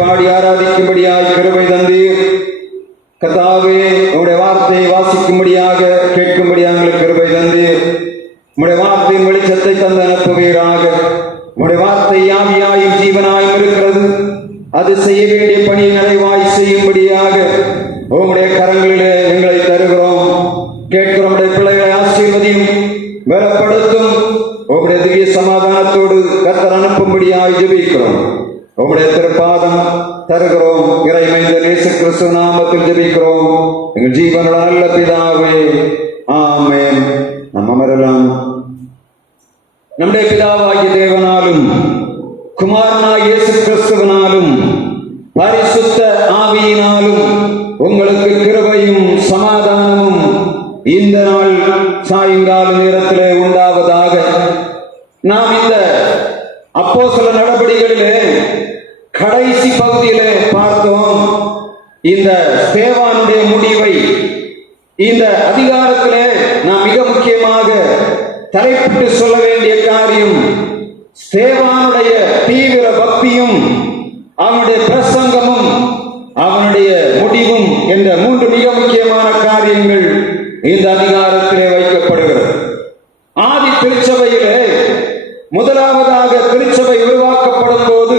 பாடி ஆராதிக்கும்படியாய் கிருபை தந்தீர். கர்த்தாவே, உம்முடைய வார்த்தையை வாசிக்கும்படியாக கேட்கும்படியாக எங்களுக்கு கிருபை தந்தீர். உம்முடைய வார்த்தையின் வெளிச்சத்தை தந்து அனுப்புவீராக. உம்முடைய வார்த்தை ஆவியாயும் ஜீவனாயும் இருக்கிறது. அது செய்ய வேண்டிய பணியை நிறைவாய் செய்யும்படியாக உம்முடைய கரங்களிலே எங்களை தருகிறோம். கேட்கிறோம். உம்முடைய பிள்ளைகளை ஆசீர்வதியும், பலப்படுத்தும். உம்முடைய திவ்ய சமாதானத்தோடு கர்த்தர் அனுப்பும்படியாய் ஜெபிக்கிறோம். உம்முடைய திருப்பாதம் தருகிறோம். இறைமைந்த இயேசு கிறிஸ்து நாமத்தில் ஜெபிக்கிறோம் எங்கள் ஜீவனுள்ள நல்ல பிதாவே, ஆமென். நாம் அமரலாம். நம்முடைய பிதாவாகிய தேவனாலும் குமாரனாகிய இயேசு கிறிஸ்துவினாலும் பரிசுத்த ஆவியினாலும் உங்களுக்கு கிருபையும் சமாதானமும் இந்த நாள் சாயங்கால நேரத்திலே உண்டாவதாக. நாம் இந்த அப்போஸ்தலர் நடபடிகளிலே கடைசி பகுதியிலே பார்த்தோம். இந்த ஸ்தேவானுடைய முடிவை இந்த அதிகாரத்திலே நாம் மிக முக்கியமாக தலைப்பிட்டு சொல்ல வேண்டிய காரியம் ஸ்தேவானுடைய தீவிர பக்தியும் அவனுடைய பிரசங்கமும் அவனுடைய முடிவும் என்ற மூன்று மிக முக்கியமான காரியங்கள் இந்த அதிகாரத்திலே வைக்கப்படுகிறது. ஆதி திருச்சபையிலே முதலாவதாக திருச்சபை உருவாக்கப்படும் போது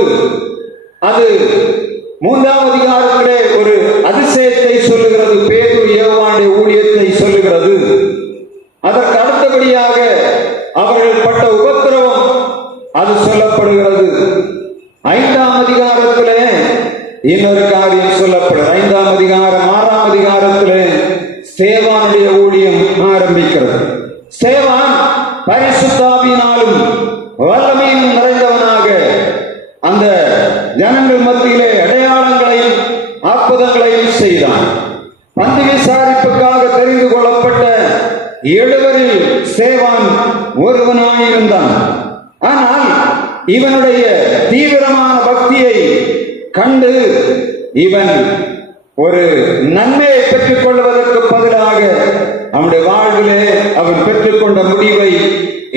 அது 3ஆம் அதிகாரத்திலே ஒரு அதிசயத்தை சொல்லுகிறது. பேதுரு யோவானுடைய ஊழியத்தை சொல்லுகிறது. அதற்கு அடுத்தபடியாக அவர்கள் பட்ட உபத்திரவம் அது சொல்லப்படுகிறது. 5ஆம் அதிகாரத்திலே இன்னொரு காரியம் சொல்லப்படுகிறது. 5ஆம் அதிகாரம் 6ஆம் அதிகாரத்திலே ஸ்தேவானுடைய ஊழியம் ஆரம்பிக்கிறது. ஸ்தேவான் பரிசுத்தாவியினாலும் வல்லமையும் நிறைந்தவனாக அந்த ஜனங்கள் மத்தியிலே அடையாளங்களையும் அற்புதங்களையும் செய்தான். பந்து விசாரிப்புக்காக தெரிந்து கொள்ளப்பட்ட 7 ஸ்தேவான் ஒருவனாயிருந்தான். ஆனால் இவனுடைய தீவிரமான பக்தியை கண்டு இவன் ஒரு நன்மையை பெற்றுக் கொள்வதற்கு பதிலாக அவனுடைய வாழ்விலே அவன் பெற்றுக்கொண்ட முடிவை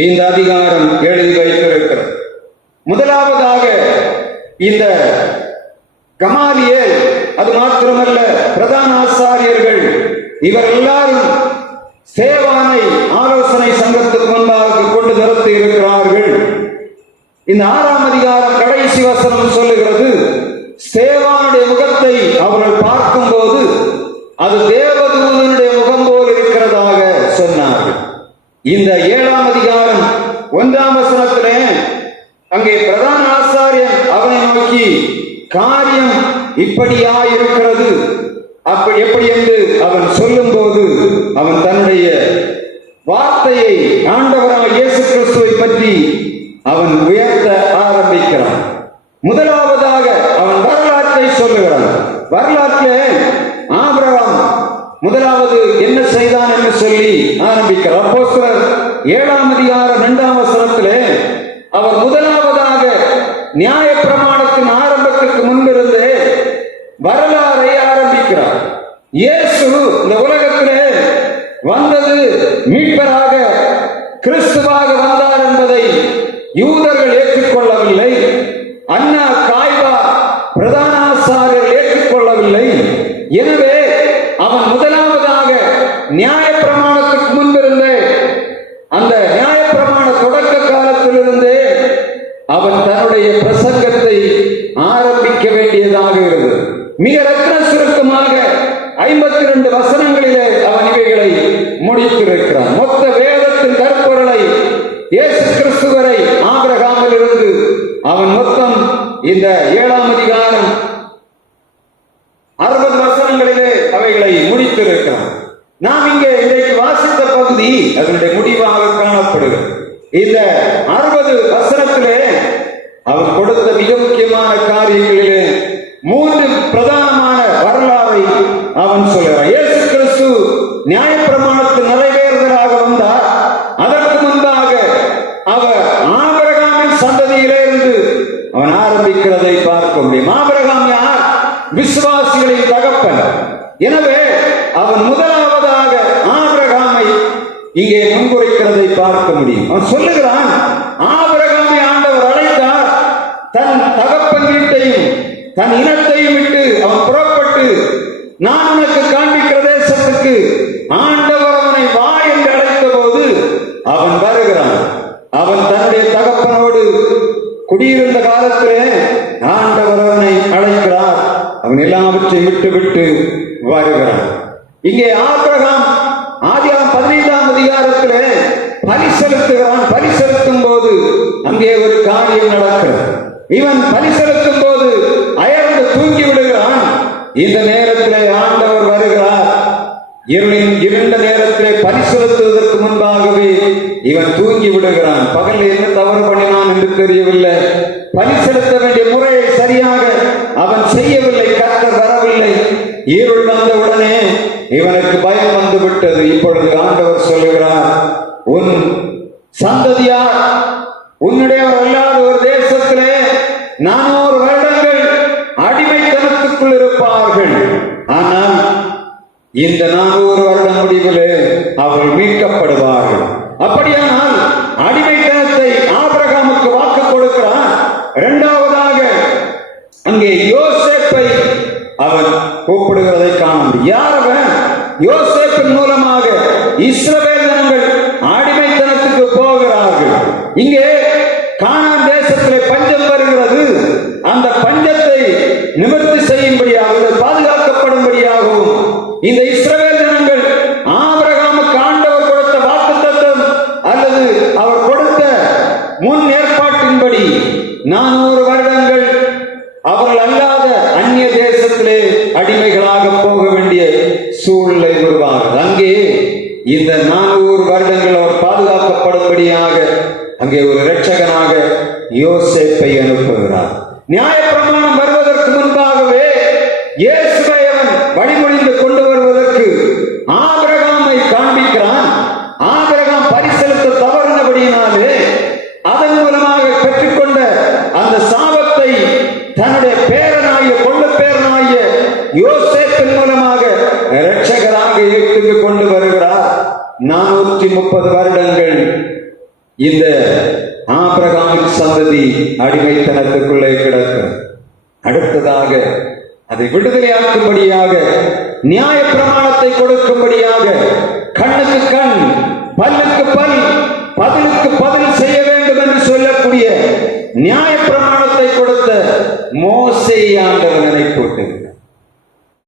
இந்த அதிகாரம் எழுதி வைத்திருக்கிறது. முதலாவதாக இந்த கமாலியேல், அது மாத்திரமல்ல பிரதான ஆசாரியர்கள், இவர் எல்லாரும் ஸ்தேவானை ஆலோசனை சங்கத்துக்கு முன்பாக கொண்டு நிறுத்தி இருக்கிறார்கள். இந்த 6ஆம் அதிகாரம் கடைசி வசனம் சொல்லுகிறது, ஸ்தேவானுடைய முகத்தை அவர்கள் பார்க்கும்போது அது தேவதூதனுடைய முகம் போல் இருக்கிறதாக சொன்னார்கள். இந்த 7ஆம் அதிகாரம் 1ஆம் வசனத்திலே அங்கே பிரதான ஆசாரியன் அவனை நோக்கி, காரியம் இப்படியாயிருக்கிறது அப்படி எப்படி என்று அவன் சொல்லும் போது அவன் தன்னுடைய வார்த்தையை ஆண்டவராகிய இயேசு கிறிஸ்துவை பற்றி அவன் உயர்த்த ஆரம்பிக்கிறான். முதலாவதாக அவன் வரலாற்றை சொல்லுகிறான். வரலாற்றிலே ஆபிரகாம் முதலாவது என்ன செய்தான் என்று சொல்லி ஆரம்பிக்கிறார். அப்போஸ்தலர் 7ஆம் அதிகாரம் 2ஆம் வசனத்திலே அவர் முதலாவதாக நியாய பிரமாணத்தின் ஆரம்பத்துக்கு முன்பிருந்தே வரலாறை ஆரம்பிக்கிறார். இயேசு இந்த உலகத்திலே வந்தது மீட்பராக, கிறிஸ்துவாக வந்தார் என்பதை யூதர்கள் ஏற்றுக்கொள்ளவில்லை. அன்னா காய்பா பிரதான ஆசாரியர்கள் ஏற்றுக்கொள்ளவில்லை. எனவே அவன் முதலாவதாக நியாய பிரமாணத்துக்கு முன்பிருந்தே, அந்த நியாய பிரமாண தொடக்க காலத்திலிருந்தே அவன் தன்னுடைய பிரசங்கத்தை ஆரம்பிக்க வேண்டியதாக இருந்தது. மிக ரத்ன சுருக்கமாக 52 வசனங்களிலே அவன் இவைகளை முடித்திருக்கிறான். மொத்த வேதத்தின் கருப்பொருளை இயேசு கிறிஸ்து வரை ஆபிரகாமில் இருந்து அவன் மொத்தம் இந்த 7ஆம் அதிகாரம் 60 வசனங்களிலே அவைகளை முடித்திருக்கிறான். நாம் இங்கே இன்றைக்கு வாசித்த பகுதி அதனுடைய முடிவாக காணப்படுகிறது. இந்த 60 வசனத்திலே அவன் கொடுத்த மிக முக்கியமான காரியங்களிலே 3 பிரதானமான வரலாறை அவன் சொல்கிறான். இயேசு கிறிஸ்து நியாயப்பிரமாணத்து நிறைவேறுதலாக வந்தார். அதற்கு முன்பாக அவர் ஆபிரகாமின் சந்ததியிலே இருந்து அவன் ஆரம்பிக்கிறதை பார்க்க முடியும். ஆபிரகாம் யார்? விசுவாசிகளின் தகப்பன். எனவே அவன் முதலாவதாக ஆபிரகாமை இங்கே முன்குறிக்கிறதை பார்க்க முடியும். அவன் சொல்லுகிறான், ஆபிரகாமை ஆண்டவர் அழைத்தார், தன் தகப்பன் வீட்டையும் தன் இனத்தையும் விட்டு அவன் புறப்பட்டு நான் உனக்கு காண்பிக்கிற தேசத்துக்கு ஆண்டவர் அவனை வா என்று அழைத்த போது அவன் வருகிறான். அவன் தன்னுடைய தகப்பனோடு குடியிருந்த காலத்திலே ஆண்டவர் அவனை அழைக்கிறார். அவன் எல்லாவற்றையும் விட்டு விட்டு வருகிறான். இங்கே ஆபிரகாம் ஆதியாகமம் 15ஆம் அதிகாரத்திலே பலி செலுத்துகிறான். பலி செலுத்தும் போது அங்கே ஒரு காரியம் நடக்கிறது. இவன் பலி செலுத்தும் போது அயர்ந்து தூங்கி விடுகிறான். இந்த நேரத்திலே ஆண்டவர் வருகிறார். இருண்ட நேரத்திலே பலி செலுத்துவதற்கு முன்பாகவே இவன் தூங்கி விடுகிறான். பகலில் என்ன தவறு பண்ணினான் என்று தெரியவில்லை. பலி செலுத்த வேண்டிய முறையை சரியாக அவன் செய்யவில்லை. கர்த்தர் வரவில்லை. இருள் வந்த உடனே இவனுக்கு பயம் வந்து விட்டது. இப்பொழுது ஆண்டவர் சொல்லுகிறார், உன் சந்ததியார் உன்னுடையவர் அல்லாத ஒரு தேசத்திலே 400 வருடங்கள் அடிமைத்தனத்துக்குள் இருப்பார்கள். ஆனால் இந்த 400 வருடம் முடிவிலே அவர்கள் மீட்கப்படுவார்கள். அப்படியானால் அடிமைத்தனத்தை ஆபிரகாமுக்கு வாக்கு கொடுக்கிறான். இரண்டாவதாக அங்கே யோசேப்பை அவன் கூப்பிடுகிறதை காணும். யார் அவன்? யோசேப்பின் மூலமாக இஸ்ரவேல் ஜனங்கள் அடிமைத்தனத்துக்கு போகிறார்கள். இங்கே கானான் தேசத்திலே பஞ்சம் வருகிறது. அந்த பஞ்சத்தை நிவர்த்தி செய்யும்படியாக பாதுகாக்கப்படும்படியாகவும் இந்த இஸ்ரவேல் ஜனங்கள் ஆபிரகாமுக்கு ஆண்டவர் கொடுத்த வாக்குத்தத்தம் அல்லது அவர் கொடுத்த முன் ஏற்பாட்டின்படி 400 வருடங்கள் அவர்கள் அல்லாத அந்நிய தேசத்திலே அடிமைகளாக போக வேண்டிய சூழ்நிலை உருவாகிறது. அங்கே இந்த 400 வருடங்கள் அவர் பாதுகாக்கப்படும்படியாக அங்கே ஒரு இரட்சகனாக யோசேப்பை அனுப்புகிறார். நியாயப்பிரமாணம் வருவதற்கு முன்பாகவே இயேசுவை அவன் வழிமொழிந்து கொண்டு வருவதற்கு ஆபிரகாமை காண்பிக்கிறான். ஆபிரகாம் பரிசெலுத்த தவறினபடியினாலே அதன் மூலமாக பெற்றுக்கொண்ட அந்த சாபத்தை தன்னுடைய பேரனாகிய கொள்ள பேரனாகிய யோசேப்பின் மூலமாக இரட்சகராக இழுத்து கொண்டு வருகிறார். 430 வருடங்கள் இந்த ஆபிரகாமின் சந்ததி அடிமைத்தனத்துக்குள்ளே கிடக்கும். அடுத்ததாக அதை விடுதலையாக்கும்படியாக நியாய பிரமாணத்தை கொடுக்கும்படியாக கண்ணுக்கு கண் பல்லுக்கு